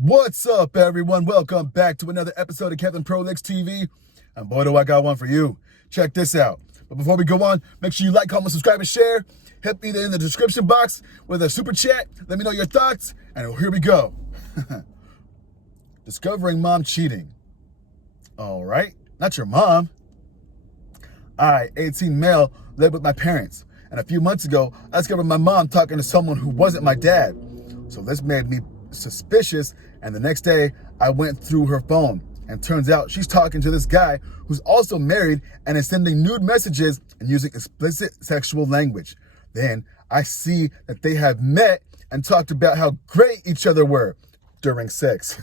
What's up, everyone? Welcome back to another episode of Kevin Prolix TV. And boy, do I got one for you. Check this out. But before we go on, make sure you like, comment, subscribe, and share. Hit me in the description box with a super chat. Let me know your thoughts. And here we go. Discovering mom cheating. All right. Not your mom. I, 18 male, lived with my parents. And a few months ago, I discovered my mom talking to someone who wasn't my dad. So this made me suspicious, and the next day I went through her phone, and turns out she's talking to this guy who's also married and is sending nude messages and using explicit sexual language. Then I see that they have met and talked about how great each other were during sex.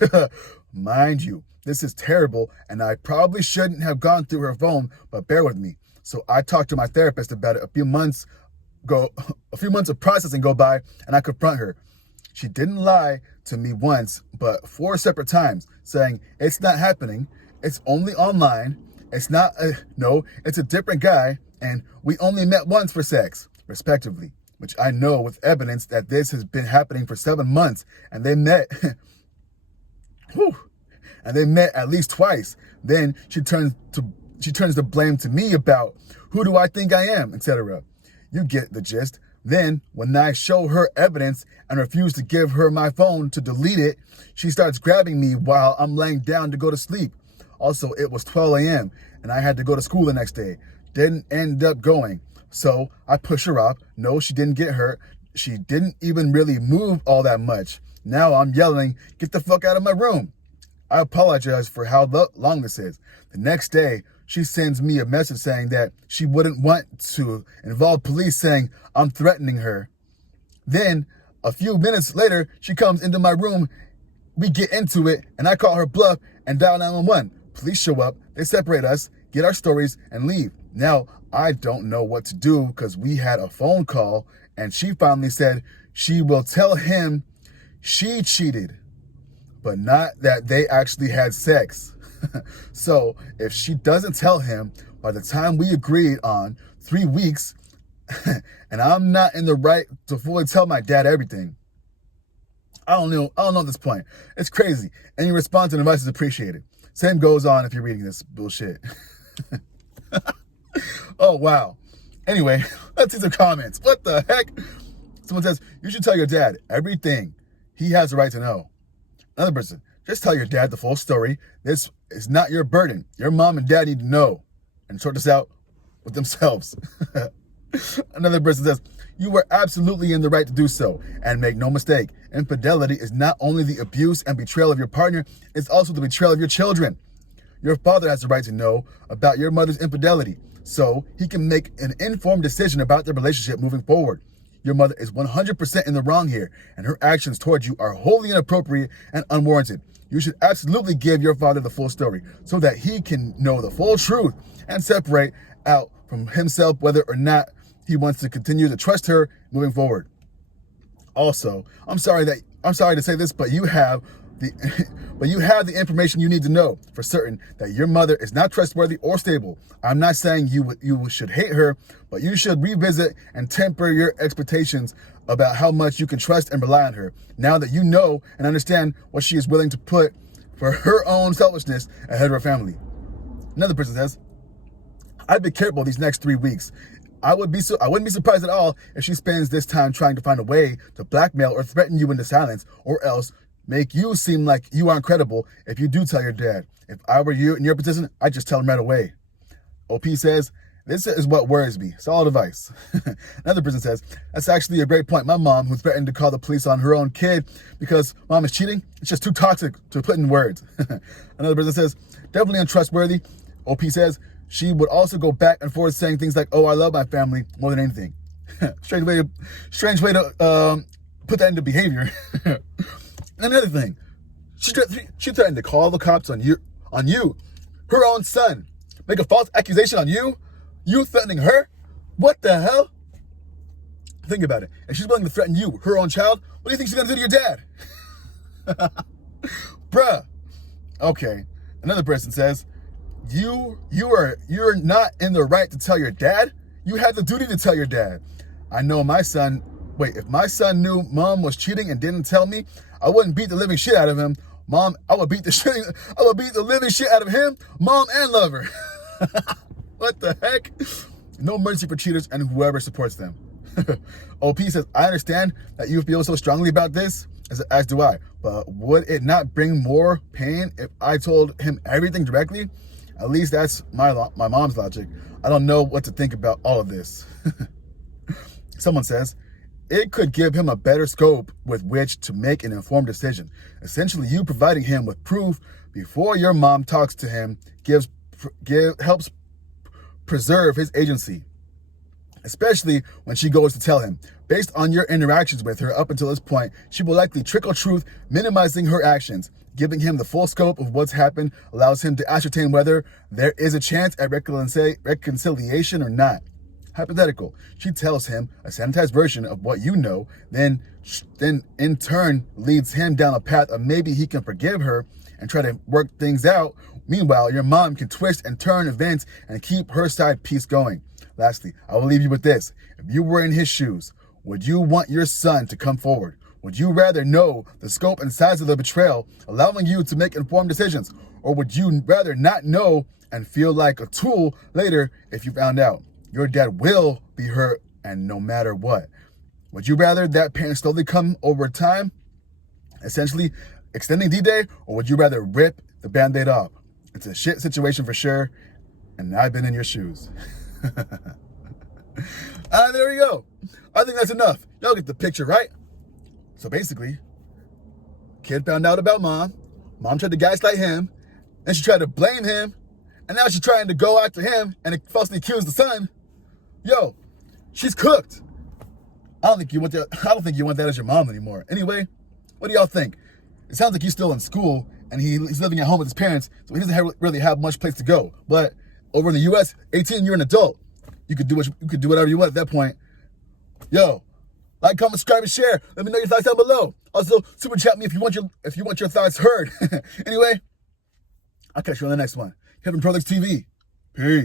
Mind you, this is terrible, and I probably shouldn't have gone through her phone, but bear with me. So I talked to my therapist about it a few months of processing go by, and I confront her. She didn't lie to me once, but 4 separate times, saying it's not happening, it's only online, it's a different guy, and we only met once for sex, respectively, which I know with evidence that this has been happening for 7 months, and they met, at least twice. Then she turns the blame to me about who do I think I am, etc. You get the gist. Then, when I show her evidence and refuse to give her my phone to delete it, she starts grabbing me while I'm laying down to go to sleep. Also, it was 12 a.m. and I had to go to school the next day. Didn't end up going. So I push her off. No, she didn't get hurt. She didn't even really move all that much. Now I'm yelling, get the fuck out of my room. I apologize for how long this is. The next day, she sends me a message saying that she wouldn't want to involve police, saying I'm threatening her. Then, a few minutes later, she comes into my room. We get into it, and I call her bluff and dial 911. Police show up, they separate us, get our stories, and leave. Now, I don't know what to do because we had a phone call, and she finally said she will tell him she cheated, but not that they actually had sex. So if she doesn't tell him by the time we agreed on 3 weeks, and I'm not in the right to fully tell my dad everything, I don't know at this point. It's crazy. Any response and advice is appreciated. Same goes on if you're reading this bullshit. Oh, wow. Anyway, let's see some comments. What the heck? Someone says, you should tell your dad everything. He has the right to know. Another person, just tell your dad the full story. This is not your burden. Your mom and dad need to know and sort this out with themselves. Another person says, you were absolutely in the right to do so. And make no mistake, infidelity is not only the abuse and betrayal of your partner, it's also the betrayal of your children. Your father has the right to know about your mother's infidelity, so he can make an informed decision about their relationship moving forward. Your mother is 100% in the wrong here, and her actions towards you are wholly inappropriate and unwarranted. You should absolutely give your father the full story so that he can know the full truth and separate out from himself whether or not he wants to continue to trust her moving forward. Also, I'm sorry to say this, but you have the information you need to know for certain that your mother is not trustworthy or stable. I'm not saying you should hate her, but you should revisit and temper your expectations about how much you can trust and rely on her now that you know and understand what she is willing to put for her own selfishness ahead of her family. Another person says, I'd be careful these next 3 weeks. I wouldn't be surprised at all if she spends this time trying to find a way to blackmail or threaten you into silence, or else make you seem like you aren't credible if you do tell your dad. If I were you in your position, I'd just tell him right away. OP says, this is what worries me. Solid advice. Another person says, that's actually a great point. My mom, who threatened to call the police on her own kid because mom is cheating, it's just too toxic to put in words. Another person says, definitely untrustworthy. OP says, she would also go back and forth saying things like, oh, I love my family more than anything. Strange way to put that into behavior. Another thing, she threatened to call the cops on you, her own son. Make a false accusation on you threatening her? What the hell? Think about it. If she's willing to threaten you, her own child, what do you think she's gonna do to your dad? Bruh. Okay. Another person says, you're not in the right to tell your dad. You had the duty to tell your dad. I know my son Wait, if my son knew mom was cheating and didn't tell me, I wouldn't beat the living shit out of him. I would beat the living shit out of him, mom, and lover. What the heck? No mercy for cheaters and whoever supports them. OP says, I understand that you feel so strongly about this, as do I, but would it not bring more pain if I told him everything directly? At least that's my mom's logic. I don't know what to think about all of this. Someone says, it could give him a better scope with which to make an informed decision. Essentially, you providing him with proof before your mom talks to him helps preserve his agency, especially when she goes to tell him. Based on your interactions with her up until this point, she will likely trickle truth, minimizing her actions. Giving him the full scope of what's happened allows him to ascertain whether there is a chance at reconciliation or not. Hypothetical, she tells him a sanitized version of what you know, then in turn leads him down a path of maybe he can forgive her and try to work things out. Meanwhile, your mom can twist and turn events and keep her side piece going. Lastly, I will leave you with this. If you were in his shoes, would you want your son to come forward? Would you rather know the scope and size of the betrayal, allowing you to make informed decisions? Or would you rather not know and feel like a tool later if you found out? Your dad will be hurt, and no matter what. Would you rather that pain slowly come over time, essentially extending D-Day, or would you rather rip the Band-Aid off? It's a shit situation for sure, and I've been in your shoes. There we go. I think that's enough. Y'all get the picture, right? So basically, kid found out about mom. Mom tried to gaslight him. Then she tried to blame him. And now she's trying to go after him and falsely accuse the son. Yo, she's cooked. I don't think you want that as your mom anymore. Anyway, what do y'all think? It sounds like he's still in school and he's living at home with his parents, so he doesn't really have much place to go. But over in the US, 18, you're an adult. You could do whatever you want at that point. Yo, like, comment, subscribe, and share. Let me know your thoughts down below. Also, super chat me if you want your thoughts heard. Anyway, I'll catch you on the next one. Kevin Prolix TV. Peace.